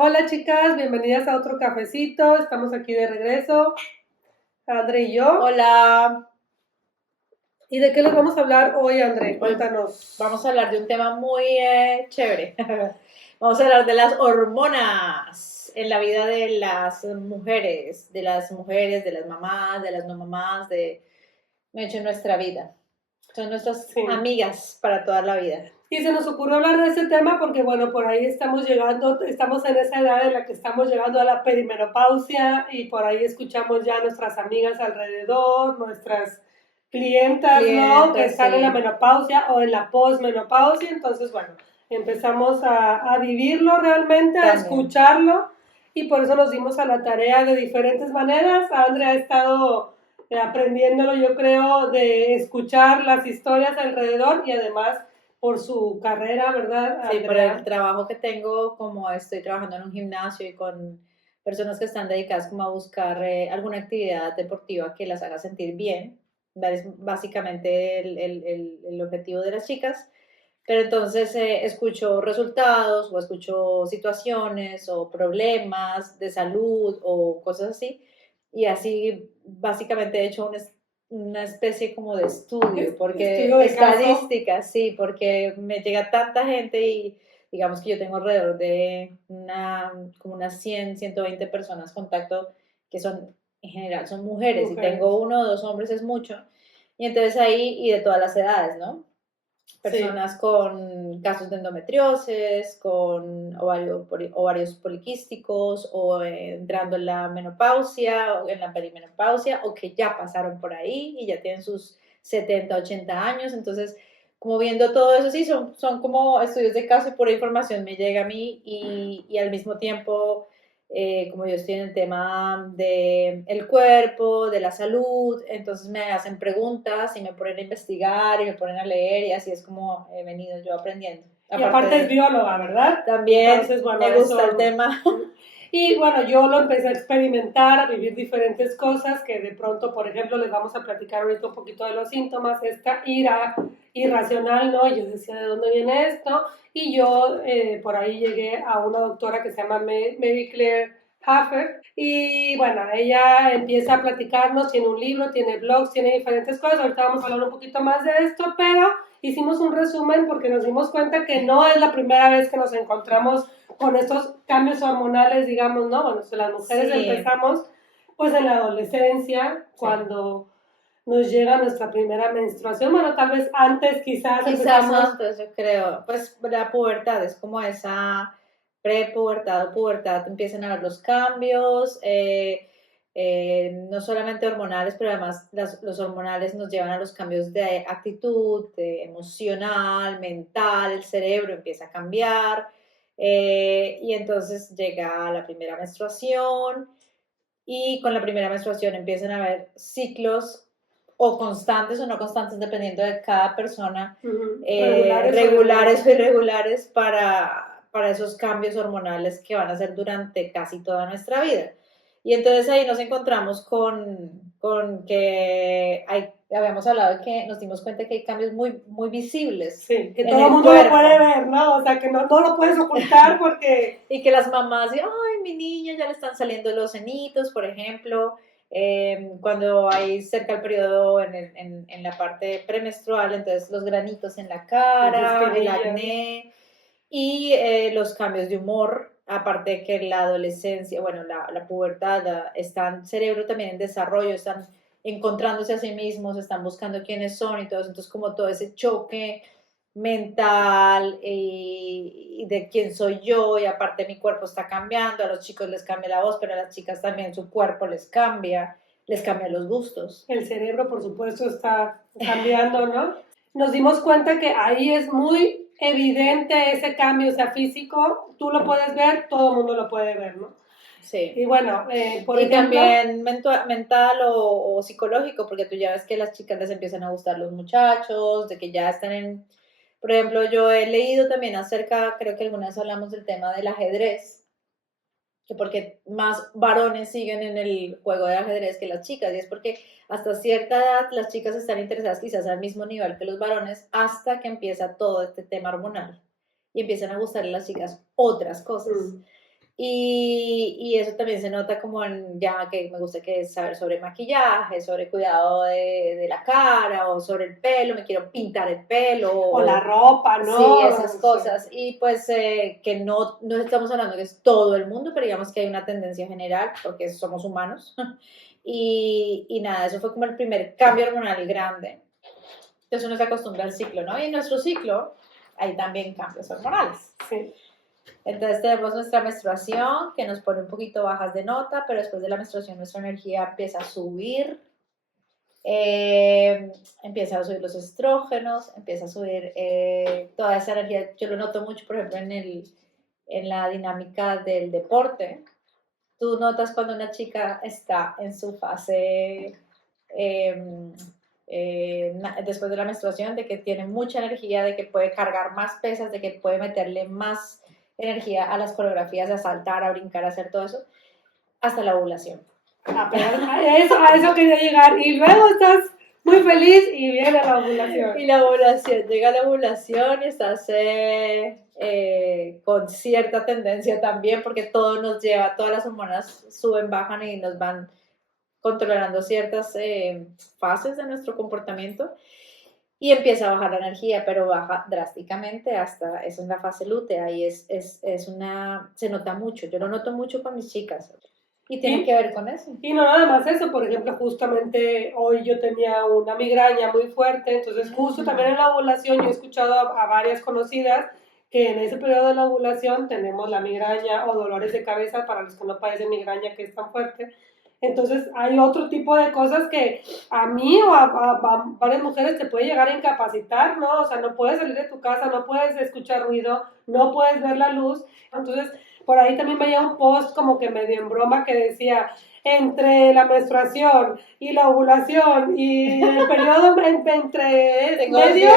Hola chicas, bienvenidas a otro cafecito. Estamos aquí de regreso, André y yo. Hola, ¿Y de qué les vamos a hablar hoy, André? hoy Cuéntanos. vamos a hablar de un tema muy chévere. Vamos a hablar de las hormonas en la vida de las mujeres, de las mamás, de las no mamás, de hecho, en nuestra vida. Son nuestras Sí. amigas para toda la vida. Y se nos ocurrió hablar de este tema porque, bueno, por ahí estamos llegando, estamos en esa edad en la que estamos llegando a la perimenopausia y por ahí escuchamos ya a nuestras amigas alrededor, nuestras clientas, ¿no? Que Clientes, están en la sí, menopausia o en la posmenopausia. Entonces, bueno, empezamos a vivirlo realmente, a también. escucharlo y por eso nos dimos a la tarea de diferentes maneras. Andrea ha estado aprendiéndolo, yo creo, de escuchar las historias alrededor y además por su carrera, ¿verdad, Sí, por el Andrea? trabajo que tengo, como estoy trabajando en un gimnasio y con personas que están dedicadas como a buscar alguna actividad deportiva que las haga sentir bien, es básicamente el objetivo de las chicas, pero entonces escucho resultados o escucho situaciones o problemas de salud o cosas así, y así básicamente he hecho una especie como de estudio, porque Estudio de caso. estadísticas, sí, porque me llega tanta gente y digamos que yo tengo alrededor de como unas 100, 120 personas contacto que son, en general, son mujeres y Mujeres. tengo uno o dos hombres es mucho. Y entonces ahí, y de todas las edades, ¿no? Sí. Personas con casos de endometriosis, con ovarios poliquísticos o entrando en la menopausia o en la perimenopausia o que ya pasaron por ahí y ya tienen sus 70, 80 años. Entonces, como viendo todo eso, sí, son como estudios de caso y pura información me llega a mí y al mismo tiempo como yo estoy en el tema del cuerpo, de la salud, entonces me hacen preguntas y me ponen a investigar y me ponen a leer y así es como he venido yo aprendiendo. Y Aparte aparte es de, bióloga, ¿verdad? también Entonces, bueno, me gusta el eso. tema. Y bueno, yo lo empecé a experimentar, a vivir diferentes cosas que de pronto, por ejemplo, les vamos a platicar ahorita un poquito de los síntomas, esta ira irracional, ¿no? Yo decía, ¿de dónde viene esto? Y yo por ahí llegué a una doctora que se llama Mary Claire Haffer y bueno, ella empieza a platicarnos, tiene un libro, tiene blogs, tiene diferentes cosas, ahorita vamos a hablar un poquito más de esto, pero hicimos un resumen porque nos dimos cuenta que no es la primera vez que nos encontramos con estos cambios hormonales, digamos, ¿no? Bueno, las mujeres Sí, empezamos pues en la adolescencia, sí. cuando nos llega nuestra primera menstruación, bueno, tal vez antes quizás Quizás empezamos, antes, yo creo, pues la pubertad es como esa prepubertad o pubertad, empiezan a ver los cambios, no solamente hormonales, pero además los hormonales nos llevan a los cambios de actitud, de emocional, mental, el cerebro empieza a cambiar, y entonces llega la primera menstruación, y con la primera menstruación empiezan a haber ciclos o constantes o no constantes, dependiendo de cada persona, regulares o regulares o irregulares. irregulares para esos cambios hormonales que van a ser durante casi toda nuestra vida. Y entonces ahí nos encontramos con que habíamos hablado de que nos dimos cuenta que hay cambios muy, muy visibles Sí, que en todo el el mundo lo puede cuerpo ver, ¿no? O sea, que no lo puedes ocultar porque... y que las mamás dicen, ay, mi niña ya le están saliendo los cenitos, por ejemplo, cuando hay cerca el periodo en la parte premenstrual, entonces los granitos en la Las cara, el espinillas. acné y los cambios de humor, aparte de que la adolescencia, bueno, la pubertad, están cerebro también en desarrollo, están encontrándose a sí mismos, están buscando quiénes son y todo eso, entonces como todo ese choque mental y de quién soy yo y aparte mi cuerpo está cambiando, a los chicos les cambia la voz, pero a las chicas también su cuerpo les cambia los gustos. El cerebro, por supuesto, está cambiando, ¿no? Nos dimos cuenta que ahí es muy evidente ese cambio, o sea, físico, tú lo puedes ver, todo el mundo lo puede ver, ¿no? Sí. Y bueno, por Y ejemplo, también mental o psicológico, porque tú ya ves que a las chicas les empiezan a gustar los muchachos, de que ya están en... Por ejemplo, yo he leído también acerca, creo que alguna vez hablamos del tema del ajedrez, que porque más varones siguen en el juego de ajedrez que las chicas, y es porque hasta cierta edad las chicas están interesadas quizás al mismo nivel que los varones hasta que empieza todo este tema hormonal y empiezan a gustarle a las chicas otras cosas. Y eso también se nota como en, ya que me gusta que saber sobre maquillaje, sobre cuidado de la cara o sobre el pelo, me quiero pintar el pelo. O la ropa, ¿no? Sí, esas cosas. Y pues que no estamos hablando que es todo el mundo, pero digamos que hay una tendencia general porque somos humanos. Y nada, eso fue como el primer cambio hormonal grande. Entonces uno se acostumbra al ciclo, ¿no? Y en nuestro ciclo hay también cambios hormonales. Sí. Entonces tenemos nuestra menstruación que nos pone un poquito bajas de nota, pero después de la menstruación nuestra energía empieza a subir, empieza a subir los estrógenos, empieza a subir toda esa energía. Yo lo noto mucho, por ejemplo, en la dinámica del deporte. Tú notas cuando una chica está en su fase después de la menstruación, de que tiene mucha energía, de que puede cargar más pesas, de que puede meterle más energía a las coreografías, a saltar, a brincar, a hacer todo eso, hasta la ovulación. A eso quería llegar. Y luego estás muy feliz y viene la ovulación. Y la ovulación, llega la ovulación y estás con cierta tendencia también, porque todo nos lleva, todas las hormonas suben, bajan y nos van controlando ciertas fases de nuestro comportamiento. Y empieza a bajar la energía, pero baja drásticamente hasta, eso es la fase lútea y se nota mucho, yo lo noto mucho con mis chicas y tiene que ver con eso. Y no nada más eso, por ejemplo, justamente hoy yo tenía una migraña muy fuerte, entonces justo también en la ovulación yo he escuchado a varias conocidas que en ese periodo de la ovulación tenemos la migraña o dolores de cabeza para los que no padecen migraña que es tan fuerte. Entonces hay otro tipo de cosas que a mí o a varias mujeres te puede llegar a incapacitar, ¿no? O sea, no puedes salir de tu casa, no puedes escuchar ruido, no puedes ver la luz. Entonces, por ahí también veía un post como que medio en broma que decía, entre la menstruación y la ovulación y el periodo entre medio,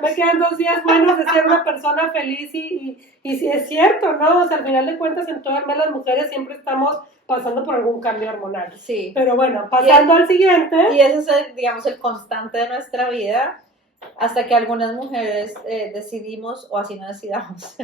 me quedan 2 días buenos de ser una persona feliz y sí es cierto, ¿no? O sea, al final de cuentas en todo el mes las mujeres siempre estamos pasando por algún cambio hormonal. Sí. Pero bueno, pasando al siguiente. Y ese es, digamos, el constante de nuestra vida, hasta que algunas mujeres decidimos, o así no decidamos,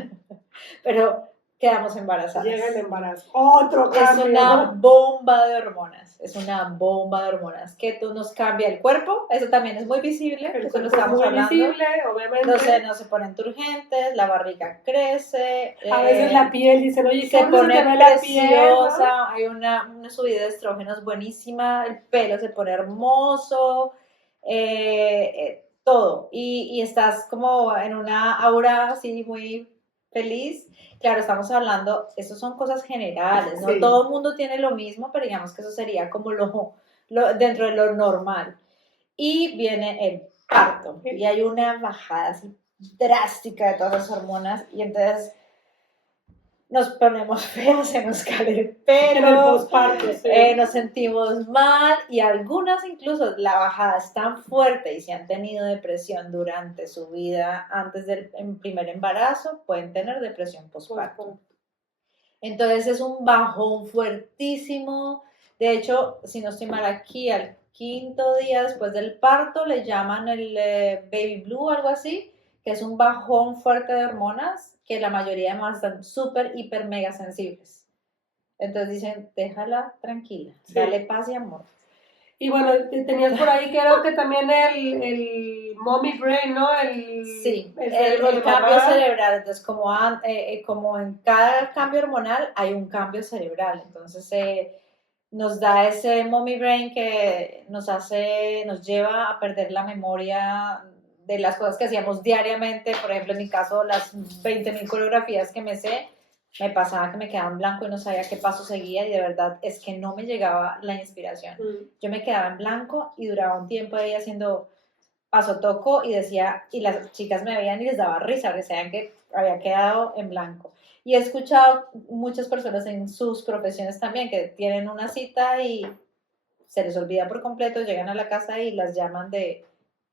pero quedamos embarazadas. Llega el embarazo. Otro cambio. Es una bomba de hormonas. Es una bomba de hormonas. Que tú nos cambia el cuerpo. Eso también es muy visible. Eso lo estamos muy hablando. Visible, obviamente. Los senos se ponen turgentes, la barriga crece. A veces la piel, dicen, oye, se pone preciosa, la piel, ¿no? Hay una subida de estrógenos buenísima. El pelo se pone hermoso. Todo. Y estás como en una aura así muy feliz. Claro, estamos hablando, eso son cosas generales, no todo el mundo tiene lo mismo, pero digamos que eso sería como dentro de lo normal. Y viene el parto, y hay una bajada así drástica de todas las hormonas, y entonces nos ponemos feos, se nos cae el pelo, en el posparto, nos sentimos mal, y algunas incluso la bajada es tan fuerte y si han tenido depresión durante su vida antes del primer embarazo, pueden tener depresión posparto. Entonces es un bajón fuertísimo. De hecho, si no estoy mal, aquí al 5º día después del parto le llaman el baby blue, algo así, que es un bajón fuerte de hormonas, que la mayoría de más están súper, hiper, mega sensibles. Entonces dicen, déjala tranquila, dale paz y amor. Y bueno, tenías por ahí creo que también el mommy brain, ¿no? El cambio cerebral. Entonces, como en cada cambio hormonal hay un cambio cerebral. Entonces, nos da ese mommy brain que nos lleva a perder la memoria de las cosas que hacíamos diariamente. Por ejemplo, en mi caso, las 20.000 coreografías que me sé, me pasaba que me quedaba en blanco y no sabía qué paso seguía y de verdad es que no me llegaba la inspiración. Yo me quedaba en blanco y duraba un tiempo ahí haciendo paso toco y decía, y las chicas me veían y les daba risa, porque sabían que había quedado en blanco. Y he escuchado muchas personas en sus profesiones también que tienen una cita y se les olvida por completo, llegan a la casa y las llaman de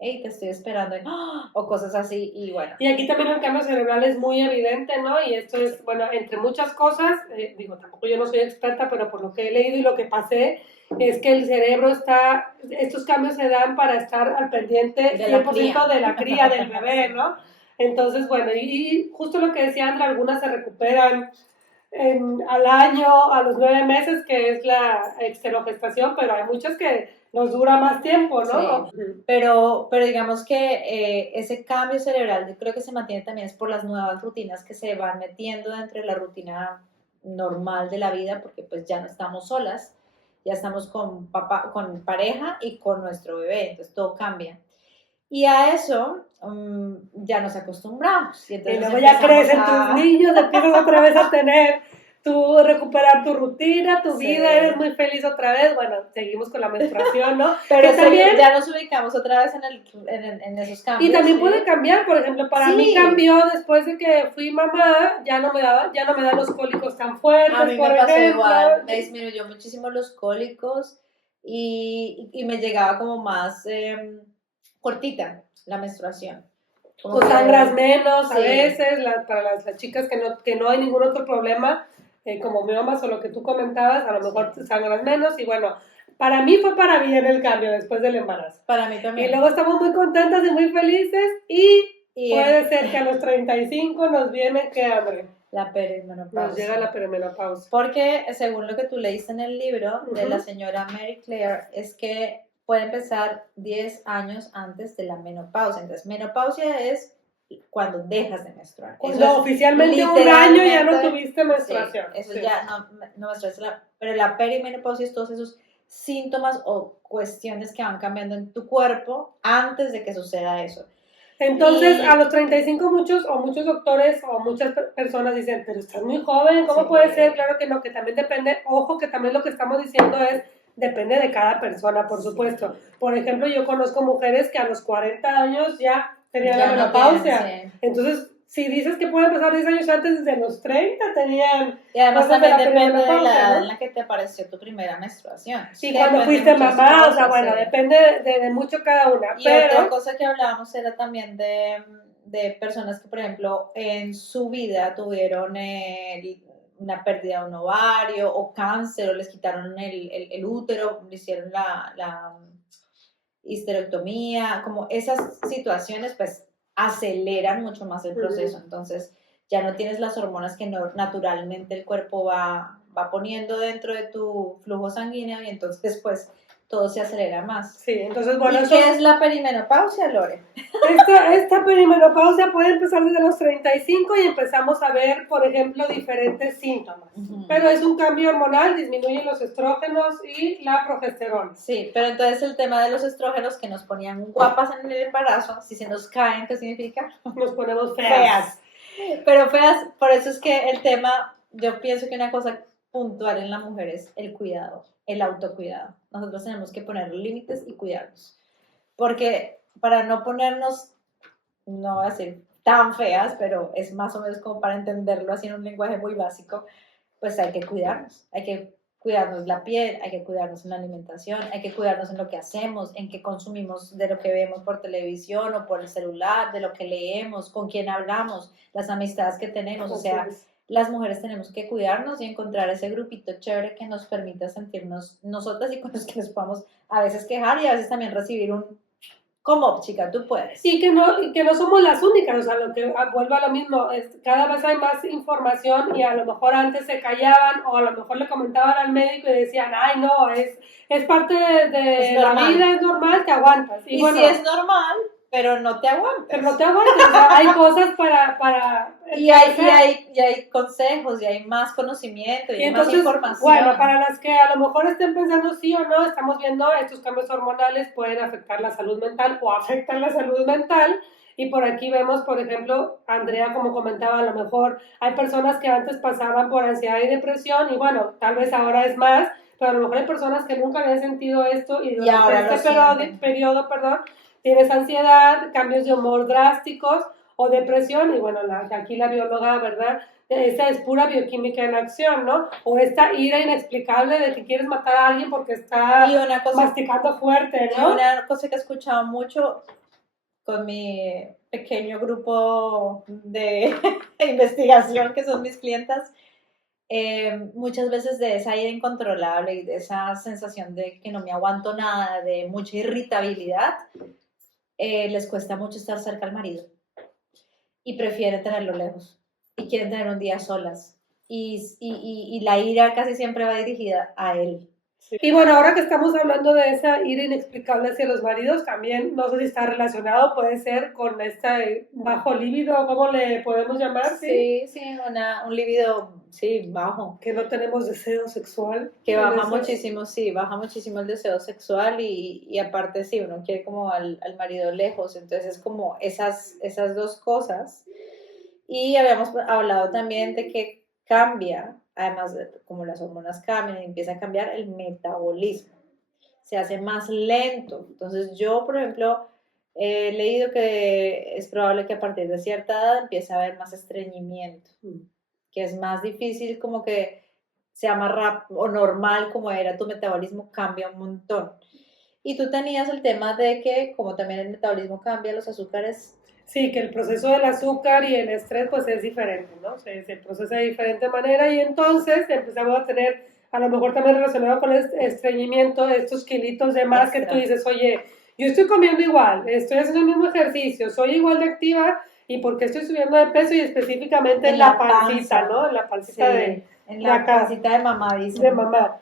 hey, te estoy esperando, o cosas así, y bueno. Y aquí también el cambio cerebral es muy evidente, ¿no? Y esto es, bueno, entre muchas cosas, tampoco yo no soy experta, pero por lo que he leído y lo que pasé, es que el cerebro estos cambios se dan para estar al pendiente 100% de la cría del bebé, ¿no? Entonces, bueno, y justo lo que decía Andra, algunas se recuperan al año, a los 9 meses, que es la esterogestación, pero hay muchas que nos dura más tiempo, ¿no? Sí. Pero digamos que ese cambio cerebral yo creo que se mantiene también es por las nuevas rutinas que se van metiendo dentro de la rutina normal de la vida, porque pues ya no estamos solas, ya estamos con papá, con pareja y con nuestro bebé, entonces todo cambia. Y a eso ya nos acostumbramos. Y, Y entonces luego ya crecen a... tus niños, empiezas otra vez a recuperar tu rutina, tu vida, eres muy feliz otra vez. Bueno, seguimos con la menstruación, ¿no? Pero que también, ya nos ubicamos otra vez en esos cambios. Y también puede cambiar, por ejemplo, para mí cambió después de que fui mamá, ya no me dan los cólicos tan fuertes. A mí me pasó igual, me disminuyó muchísimo los cólicos y me llegaba como más cortita la menstruación. O sangras menos a veces, para las chicas que no hay ningún otro problema, como miomas o lo que tú comentabas, a lo mejor sangras menos y bueno, para mí fue para bien el cambio después del embarazo. Para mí también. Y luego estamos muy contentas y muy felices y puede ser que a los 35 nos viene, ¿qué hambre? La perimenopausia. Nos llega la perimenopausia. Porque según lo que tú leíste en el libro de la señora Mary Claire, es que puede empezar 10 años antes de la menopausia. Entonces, menopausia es cuando dejas de menstruar. Cuando oficialmente un año ya no tuviste menstruación. Sí, eso ya no menstruación. Pero la perimenopausia es todos esos síntomas o cuestiones que van cambiando en tu cuerpo antes de que suceda eso. Entonces, a los 35 muchos doctores o muchas personas dicen, pero estás muy joven, ¿cómo puede ser? Claro que no, que también depende, ojo, que también lo que estamos diciendo depende de cada persona, por supuesto. Por ejemplo, yo conozco mujeres que a los 40 años ya tenían la menopausia. Entonces, si dices que puede empezar 10 años antes, desde los 30 tenían... Y además también depende de la edad en la que te apareció tu primera menstruación. Sí, cuando fuiste mamá, o sea, bueno, depende de mucho cada una. Y otra cosa que hablábamos era también de personas que, por ejemplo, en su vida tuvieron una pérdida de un ovario o cáncer, o les quitaron el útero, le hicieron la histerectomía, como esas situaciones, pues aceleran mucho más el proceso. Entonces ya no tienes las hormonas que naturalmente el cuerpo va poniendo dentro de tu flujo sanguíneo y entonces pues todo se acelera más. Sí, entonces bueno. ¿Y qué es la perimenopausia, Lore? Esta perimenopausia puede empezar desde los 35 y empezamos a ver, por ejemplo, diferentes síntomas. Pero es un cambio hormonal, disminuyen los estrógenos y la progesterona. Sí, pero entonces el tema de los estrógenos que nos ponían guapas en el embarazo, si se nos caen, ¿qué significa? Nos ponemos feas. Pero feas, por eso es que el tema, yo pienso que una cosa puntual en la mujer es el cuidado, el autocuidado. Nosotros tenemos que poner límites y cuidarnos. Porque para no ponernos, no voy a decir tan feas, pero es más o menos como para entenderlo así en un lenguaje muy básico, pues hay que cuidarnos. Hay que cuidarnos la piel, hay que cuidarnos en la alimentación, hay que cuidarnos en lo que hacemos, en qué consumimos, de lo que vemos por televisión o por el celular, de lo que leemos, con quién hablamos, las amistades que tenemos. O sea, las mujeres tenemos que cuidarnos y encontrar ese grupito chévere que nos permita sentirnos nosotras y con los que nos podamos a veces quejar y a veces también recibir un ¿cómo, chica? Tú puedes. Y que no somos las únicas, o sea, lo que vuelve a lo mismo, cada vez hay más información y a lo mejor antes se callaban o a lo mejor le comentaban al médico y decían, ay, no, es parte de la vida, es normal, te aguantas. Y bueno, si es normal, pero no te aguantes. Pero no te aguantes, o sea, hay cosas para y hay consejos, y hay más conocimiento, y hay entonces, más información. Bueno, para las que a lo mejor estén pensando sí o no, estamos viendo estos cambios hormonales pueden afectar la salud mental o afectan la salud mental. Y por aquí vemos, por ejemplo, Andrea, como comentaba, a lo mejor hay personas que antes pasaban por ansiedad y depresión y bueno, tal vez ahora es más, pero a lo mejor hay personas que nunca habían sentido esto y durante este periodo, tienes ansiedad, cambios de humor drásticos o depresión, y bueno, aquí la bióloga, ¿verdad? Esta es pura bioquímica en acción, ¿no? O esta ira inexplicable de que quieres matar a alguien porque está masticando fuerte, ¿no? Y una cosa que he escuchado mucho con mi pequeño grupo de investigación, que son mis clientas, muchas veces de esa ira incontrolable y de esa sensación de que no me aguanto nada, de mucha irritabilidad, les cuesta mucho estar cerca al marido y prefieren tenerlo lejos y quieren tener un día solas y la ira casi siempre va dirigida a él. Sí. Y bueno, ahora que estamos hablando de esa ira inexplicable hacia los maridos, también no sé si está relacionado, puede ser con este bajo líbido, ¿cómo le podemos llamar? Sí, un líbido, sí, bajo. Que no tenemos deseo sexual. Que baja muchísimo, sí, baja muchísimo el deseo sexual y aparte sí, uno quiere como al marido lejos, entonces es como esas dos cosas. Y habíamos hablado también de que cambia, además de como las hormonas cambian, empieza a cambiar el metabolismo, se hace más lento. Entonces yo, por ejemplo, he leído que es probable que a partir de cierta edad empiece a haber más estreñimiento, que es más difícil como que sea más rápido o normal como era tu metabolismo, cambia un montón. Y tú tenías el tema de que como también el metabolismo cambia, los azúcares. Sí, que el proceso del azúcar y el estrés pues es diferente, ¿no? Se procesa de diferente manera y entonces empezamos a tener, a lo mejor también relacionado con el estreñimiento, estos kilitos de más que tú dices, oye, yo estoy comiendo igual, estoy haciendo el mismo ejercicio, soy igual de activa y ¿por qué estoy subiendo de peso? Y específicamente en la pancita, ¿no? En la pancita sí, en la pancita de mamá, dicen. De mamá.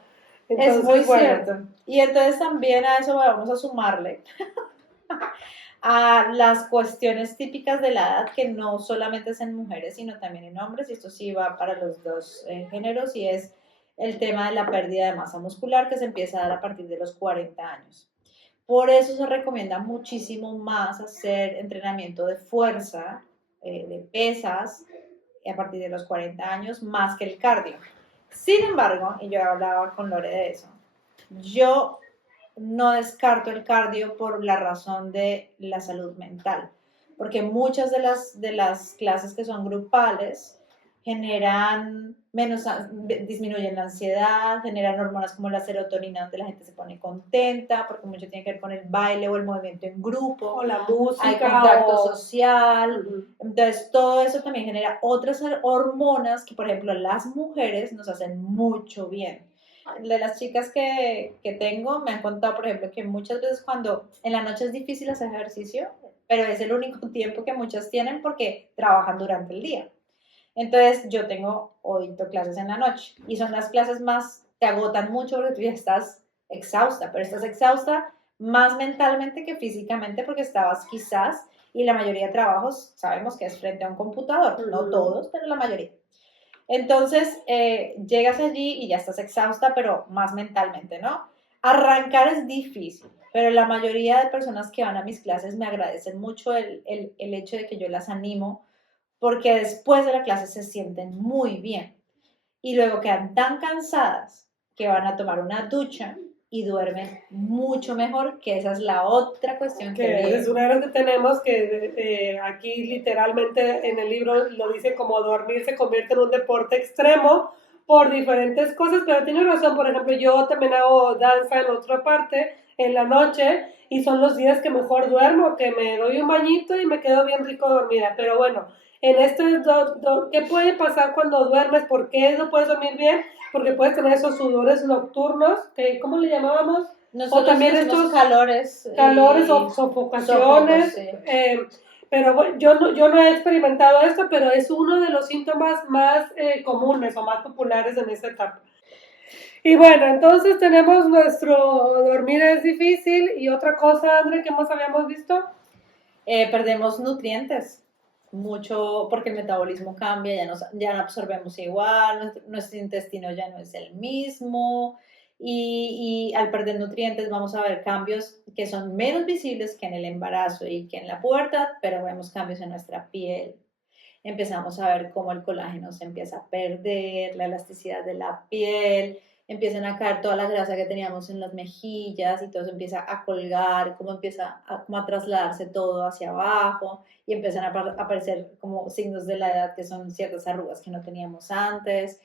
Entonces, es muy cierto. Y entonces también a eso vamos a sumarle a las cuestiones típicas de la edad, que no solamente es en mujeres, sino también en hombres, y esto sí va para los dos géneros, y es el tema de la pérdida de masa muscular que se empieza a dar a partir de los 40 años. Por eso se recomienda muchísimo más hacer entrenamiento de fuerza, de pesas, a partir de los 40 años, más que el cardio. Sin embargo, y yo hablaba con Lore de eso, yo no descarto el cardio por la razón de la salud mental, porque muchas de las clases que son grupales generan menos, disminuyen la ansiedad, generan hormonas como la serotonina, donde la gente se pone contenta, porque mucho tiene que ver con el baile o el movimiento en grupo, o la música, hay contacto social, entonces todo eso también genera otras hormonas que, por ejemplo, las mujeres nos hacen mucho bien. De las chicas que tengo me han contado, por ejemplo, que muchas veces cuando en la noche es difícil hacer ejercicio, pero es el único tiempo que muchas tienen porque trabajan durante el día. Entonces yo tengo hoy clases en la noche y son las clases más, te agotan mucho porque tú ya estás exhausta, pero estás exhausta más mentalmente que físicamente porque estabas quizás, y la mayoría de trabajos sabemos que es frente a un computador, no todos, pero la mayoría. Entonces llegas allí y ya estás exhausta, pero más mentalmente, ¿no? Arrancar es difícil, pero la mayoría de personas que van a mis clases me agradecen mucho el hecho de que yo las animo, porque después de la clase se sienten muy bien y luego quedan tan cansadas que van a tomar una ducha y duermen mucho mejor, que esa es la otra cuestión que es una de las que tenemos, que aquí literalmente en el libro lo dice como dormir se convierte en un deporte extremo por diferentes cosas, pero tiene razón. Por ejemplo, yo también hago danza en otra parte en la noche y son los días que mejor duermo, que me doy un bañito y me quedo bien rico dormida. Pero bueno, en esto, ¿qué puede pasar cuando duermes? ¿Por qué no puedes dormir bien? Porque puedes tener esos sudores nocturnos, que ¿cómo le llamábamos? Nosotros o también estos calores o sofocaciones. Sí. Pero bueno, yo no he experimentado esto, pero es uno de los síntomas más comunes o más populares en esta etapa. Y bueno, entonces tenemos nuestro dormir es difícil. Y otra cosa, André, que más habíamos visto. Perdemos nutrientes mucho porque el metabolismo cambia, ya no absorbemos igual, nuestro intestino ya no es el mismo y al perder nutrientes vamos a ver cambios que son menos visibles que en el embarazo y que en la pubertad, pero vemos cambios en nuestra piel. Empezamos a ver cómo el colágeno se empieza a perder, la elasticidad de la piel, empiezan a caer toda la grasa que teníamos en las mejillas y todo se empieza a colgar, cómo empieza como a trasladarse todo hacia abajo y empiezan a aparecer como signos de la edad que son ciertas arrugas que no teníamos antes.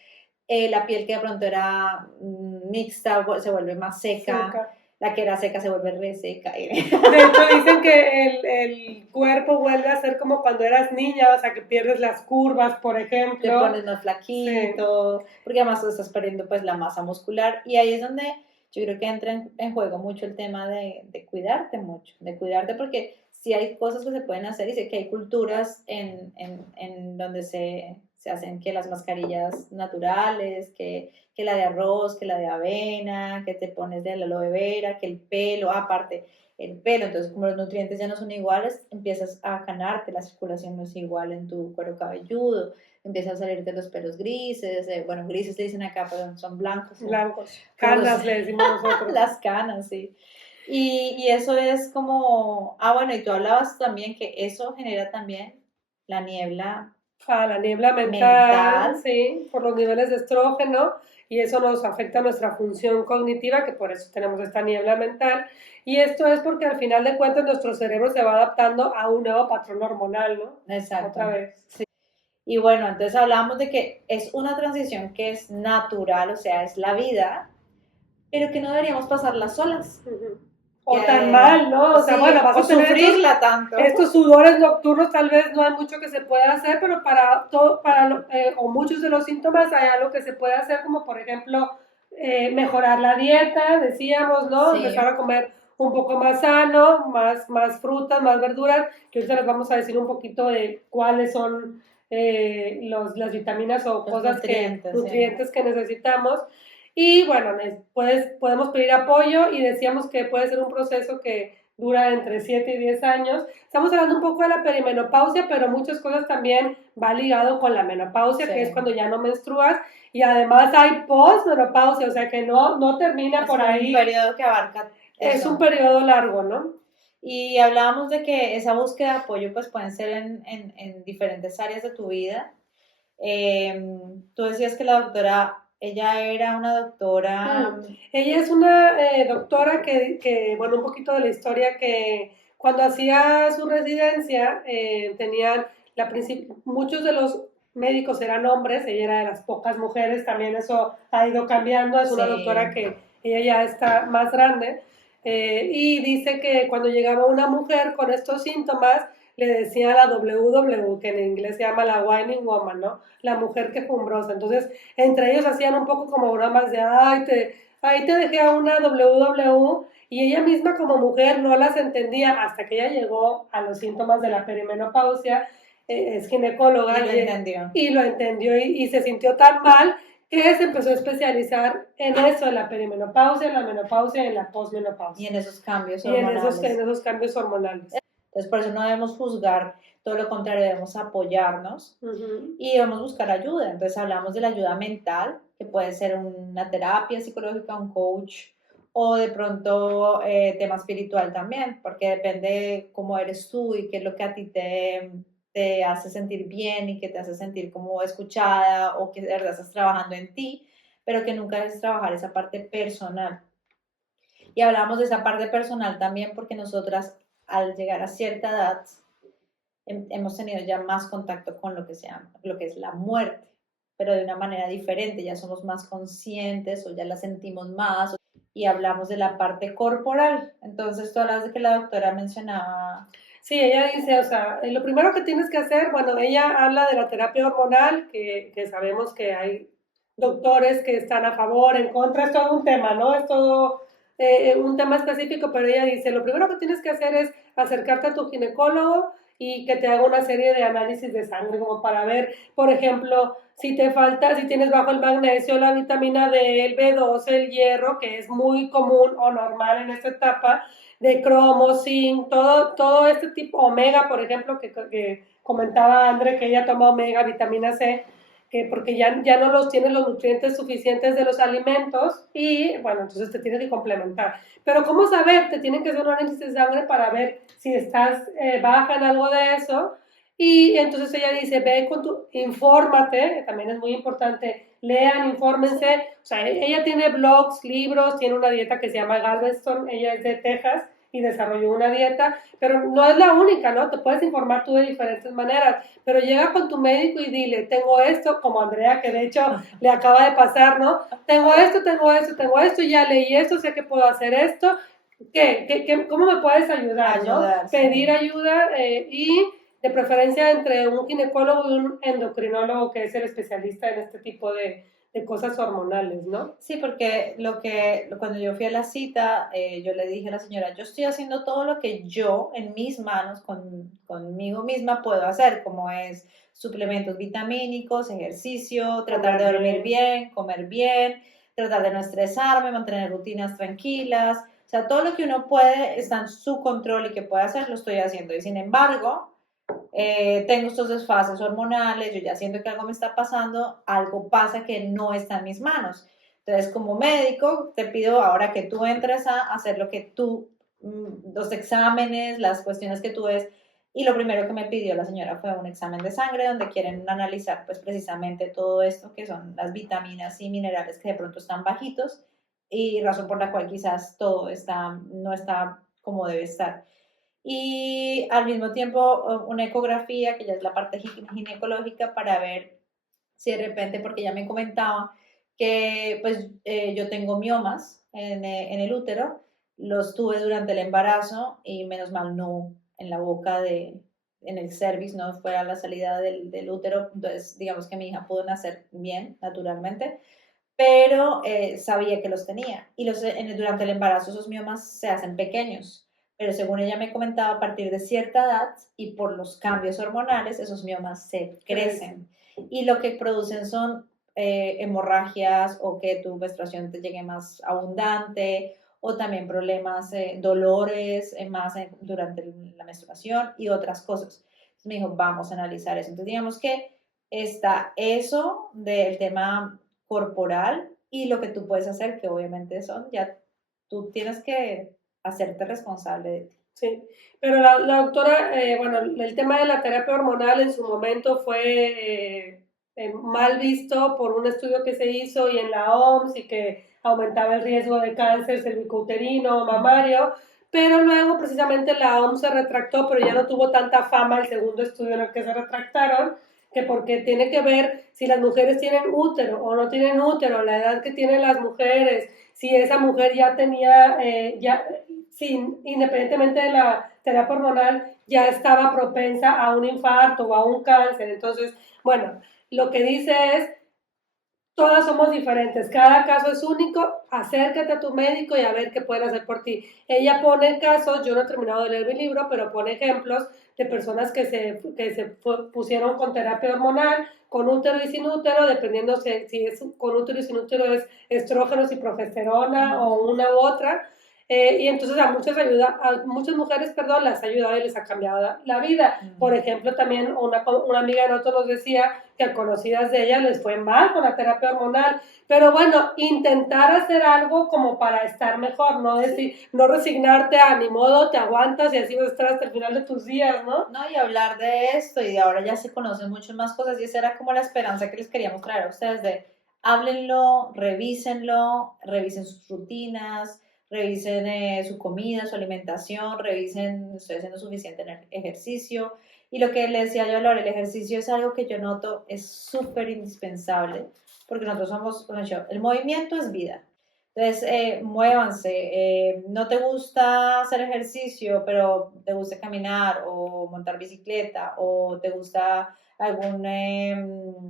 La piel que de pronto era mixta se vuelve más seca. La que era seca se vuelve reseca. De hecho, dicen que el cuerpo vuelve a ser como cuando eras niña, o sea, que pierdes las curvas, por ejemplo. Te pones más flaquito, sí. Porque además tú estás perdiendo pues la masa muscular. Y ahí es donde yo creo que entra en juego mucho el tema de cuidarte mucho, de cuidarte porque sí hay cosas que se pueden hacer y sé que hay culturas en donde se se hacen que las mascarillas naturales, que la de arroz, que la de avena, que te pones de la aloe vera, que el pelo, aparte el pelo, entonces como los nutrientes ya no son iguales, empiezas a canarte, la circulación no es igual en tu cuero cabelludo, empiezan a salirte los pelos grises, bueno, grises le dicen acá, pero son blancos. Blancos, canas le decimos nosotros. Las canas, sí. Y eso es como, bueno, y tú hablabas también que eso genera también la niebla. La niebla mental, sí, por los niveles de estrógeno, y eso nos afecta nuestra función cognitiva, que por eso tenemos esta niebla mental, y esto es porque al final de cuentas nuestro cerebro se va adaptando a un nuevo patrón hormonal, ¿no? Exacto. Otra vez. Sí. Y bueno, entonces hablamos de que es una transición que es natural, o sea, es la vida, pero que no deberíamos pasarla solas. O tan mal, ¿no? O sea, sí, bueno, vas a sufrirla tanto. Estos sudores nocturnos tal vez no hay mucho que se pueda hacer, pero para todo, o muchos de los síntomas hay algo que se puede hacer, como por ejemplo mejorar la dieta, decíamos, ¿no? Sí. Empezar a comer un poco más sano, más frutas, más verduras, que ahorita les vamos a decir un poquito de cuáles son las vitaminas o cosas nutrientes que necesitamos. Y bueno, podemos pedir apoyo, y decíamos que puede ser un proceso que dura entre 7 y 10 años. Estamos hablando un poco de la perimenopausia, pero muchas cosas también va ligado con la menopausia, que es cuando ya no menstruas, y además hay postmenopausia, o sea que no termina por ahí. Es un periodo que abarca eso. Es un periodo largo, ¿no? Y hablábamos de que esa búsqueda de apoyo pues pueden ser en diferentes áreas de tu vida. Tú decías que la doctora... Ella era una doctora... Ella es una doctora que, bueno, un poquito de la historia, que cuando hacía su residencia tenían, muchos de los médicos eran hombres, ella era de las pocas mujeres, también eso ha ido cambiando, es una doctora que ella ya está más grande, y dice que cuando llegaba una mujer con estos síntomas, le decía la WW, que en inglés se llama la whining woman, ¿no? La mujer quejumbrosa. Entonces, entre ellos hacían un poco como bromas de, ahí te dejé a una WW, y ella misma como mujer no las entendía hasta que ella llegó a los síntomas de la perimenopausia, es ginecóloga. Y lo entendió y se sintió tan mal que se empezó a especializar en eso, en la perimenopausia, en la menopausia y en la posmenopausia. Y en esos cambios hormonales. Y en esos cambios hormonales. Entonces, por eso no debemos juzgar, todo lo contrario, debemos apoyarnos y debemos buscar ayuda. Entonces, hablamos de la ayuda mental, que puede ser una terapia psicológica, un coach, o de pronto tema espiritual también, porque depende cómo eres tú y qué es lo que a ti te hace sentir bien y que te hace sentir como escuchada, o que de verdad estás trabajando en ti, pero que nunca debes trabajar esa parte personal. Y hablamos de esa parte personal también porque nosotras, al llegar a cierta edad, hemos tenido ya más contacto con lo que es la muerte, pero de una manera diferente, ya somos más conscientes o ya la sentimos más, y hablamos de la parte corporal. Entonces, tú hablas de que la doctora mencionaba... Sí, ella dice, o sea, lo primero que tienes que hacer, bueno, ella habla de la terapia hormonal, que sabemos que hay doctores que están a favor, en contra, es todo un tema, ¿no? Es todo un tema específico, pero ella dice, lo primero que tienes que hacer es acercarte a tu ginecólogo y que te haga una serie de análisis de sangre, como para ver, por ejemplo, si tienes bajo el magnesio, la vitamina D, el B12, el hierro, que es muy común o normal en esta etapa, de cromo, zinc, todo este tipo, omega, por ejemplo, que comentaba André, que ella toma omega, vitamina C, porque ya no los tienes los nutrientes suficientes de los alimentos, y bueno, entonces te tienes que complementar. Pero ¿cómo saber? Te tienen que hacer un análisis de sangre para ver si estás baja en algo de eso, y entonces ella dice, infórmate, también es muy importante, lean, infórmense, o sea, ella tiene blogs, libros, tiene una dieta que se llama Galveston, ella es de Texas, y desarrolló una dieta, pero no es la única, ¿no? Te puedes informar tú de diferentes maneras, pero llega con tu médico y dile, tengo esto, como Andrea, que de hecho le acaba de pasar, ¿no? Tengo esto, ya leí esto, sé que puedo hacer esto, ¿cómo me puedes ayudar, ¿no? Pedir ayuda y de preferencia entre un ginecólogo y un endocrinólogo, que es el especialista en este tipo de de cosas hormonales, ¿no? Sí, porque cuando yo fui a la cita, yo le dije a la señora, yo estoy haciendo todo lo que yo en mis manos, conmigo misma puedo hacer, como es suplementos vitamínicos, ejercicio, tratar de dormir bien, comer bien, tratar de no estresarme, mantener rutinas tranquilas. O sea, todo lo que uno puede está en su control y que puede hacer, lo estoy haciendo. Y sin embargo, tengo estos desfases hormonales, yo ya siento que algo me está pasando, algo pasa que no está en mis manos. Entonces, como médico, te pido ahora que tú entres a hacer lo que tú, los exámenes, las cuestiones que tú ves. Y lo primero que me pidió la señora fue un examen de sangre donde quieren analizar pues precisamente todo esto que son las vitaminas y minerales que de pronto están bajitos y razón por la cual quizás todo no está como debe estar. Y al mismo tiempo una ecografía, que ya es la parte ginecológica, para ver si de repente, porque ya me comentaba que pues yo tengo miomas en el útero, los tuve durante el embarazo y menos mal no en la boca en el cervix, no fue a la salida del útero, entonces digamos que mi hija pudo nacer bien, naturalmente, pero sabía que los tenía. Y durante el embarazo esos miomas se hacen pequeños, pero según ella me comentaba, a partir de cierta edad y por los cambios hormonales, esos miomas se crecen. Y lo que producen son hemorragias o que tu menstruación te llegue más abundante o también problemas, dolores más durante la menstruación y otras cosas. Entonces me dijo, vamos a analizar eso. Entonces digamos que está eso del tema corporal y lo que tú puedes hacer, que obviamente son, ya tú tienes que hacerte responsable de ti. Sí, pero la doctora, bueno, el tema de la terapia hormonal en su momento fue mal visto por un estudio que se hizo y en la OMS y que aumentaba el riesgo de cáncer cervicouterino, mamario, pero luego precisamente la OMS se retractó, pero ya no tuvo tanta fama el segundo estudio en el que se retractaron, que porque tiene que ver si las mujeres tienen útero o no tienen útero, la edad que tienen las mujeres, si esa mujer ya tenía, sí, independientemente de la terapia hormonal, ya estaba propensa a un infarto o a un cáncer. Entonces, bueno, lo que dice es, todas somos diferentes, cada caso es único, acércate a tu médico y a ver qué pueden hacer por ti. Ella pone casos, yo no he terminado de leer mi libro, pero pone ejemplos de personas que se pusieron con terapia hormonal, con útero y sin útero, dependiendo si es con útero y sin útero, es estrógenos y progesterona o una u otra. Y entonces a muchas mujeres, perdón, las ha ayudado y les ha cambiado la vida. Por ejemplo, también una amiga de nosotros nos decía que a conocidas de ella les fue mal con la terapia hormonal. Pero bueno, intentar hacer algo como para estar mejor, no decir, no resignarte a ni modo, te aguantas y así vas a estar hasta el final de tus días, ¿no? No, y hablar de esto, y ahora ya se conocen muchas más cosas, y esa era como la esperanza que les queríamos traer a ustedes de háblenlo, revisen sus rutinas, revisen su comida, su alimentación, revisen si estoy haciendo suficiente ejercicio. Y lo que le decía yo a Laura, el ejercicio es algo que yo noto es súper indispensable, porque nosotros somos, bueno, el movimiento es vida. Entonces, muévanse. No te gusta hacer ejercicio, pero te gusta caminar o montar bicicleta, o te gusta algún,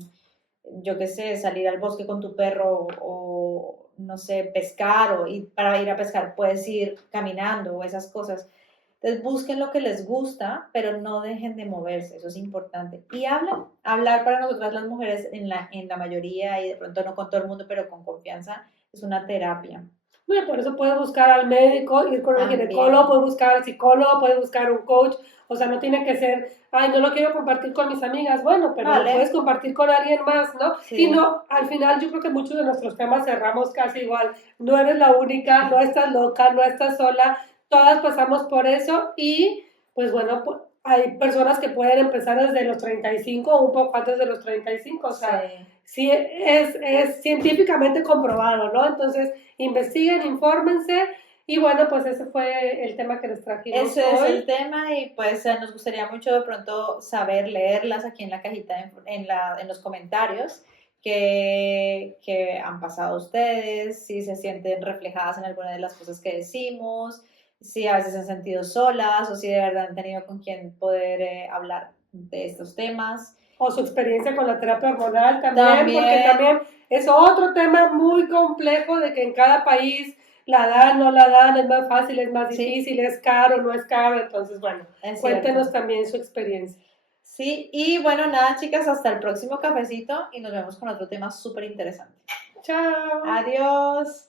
yo qué sé, salir al bosque con tu perro, o no sé, pescar, y para ir a pescar puedes ir caminando o esas cosas. Entonces busquen lo que les gusta, pero no dejen de moverse, eso es importante. Y hablar para nosotras las mujeres en la mayoría, y de pronto no con todo el mundo, pero con confianza, es una terapia. Bueno, por eso puedes buscar al médico, ir con el ginecólogo, puedes buscar al psicólogo, puedes buscar un coach. O sea, no tiene que ser, ay, no lo quiero compartir con mis amigas. Bueno, pero lo puedes compartir con alguien más, ¿no? Sí. Y no, al final yo creo que muchos de nuestros temas cerramos casi igual. No eres la única, no estás loca, no estás sola. Todas pasamos por eso y, pues bueno, hay personas que pueden empezar desde los 35 o un poco antes de los 35. O sea, sí es científicamente comprobado, ¿no? Entonces, investiguen, infórmense y bueno, pues ese fue el tema que les trajimos hoy. Ese es el tema y pues nos gustaría mucho de pronto saber leerlas aquí en la cajita, en los comentarios que han pasado ustedes, si se sienten reflejadas en alguna de las cosas que decimos, si a veces se han sentido solas o si de verdad han tenido con quien poder hablar de estos temas. O su experiencia con la terapia hormonal también, También. porque también es otro tema muy complejo de que en cada país la dan, no la dan, es más fácil, es más Sí. difícil, es caro, no es caro. Entonces, bueno, Es cuéntenos cierto. también su experiencia. Sí, y bueno, nada, chicas, hasta el próximo cafecito y nos vemos con otro tema súper interesante. Chao. Adiós.